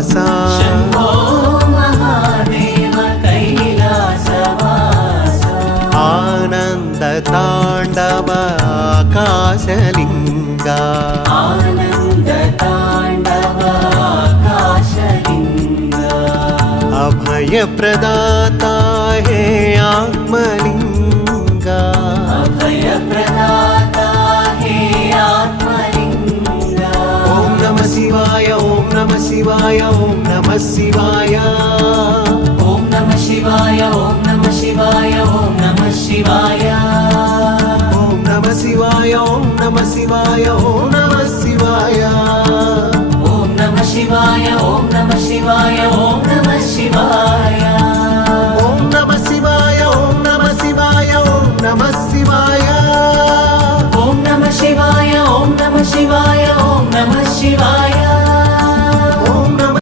कैलासवासा शम्भो महादेव कैलासवासा आनन्दताण्डव आकाशलिङ्गा आनन्दताण्डव आकाशलिङ्गा अभयप्रदाता हे आत्मलिङ्गा अभयप्रदाता हे आत्मलिङ्गा ॐ नमः शिवाय ॐ नमः शिवाय ॐ नमः शिवाय ॐ नमः शिवाय ॐ नमः शिवाय ॐ नमः शिवाय ॐ नमः शिवाय ॐ नमः शिवाय ॐ नमः शिवाय ॐ नमः शिवाय ॐ नमः शिवाय ॐ नमः शिवाय ॐ नमः शिवाय ॐ नमः शिवाय ॐ नमः शिवाय ॐ नमः शिवाय ॐ नमः शिवाय ॐ नमः शिवाय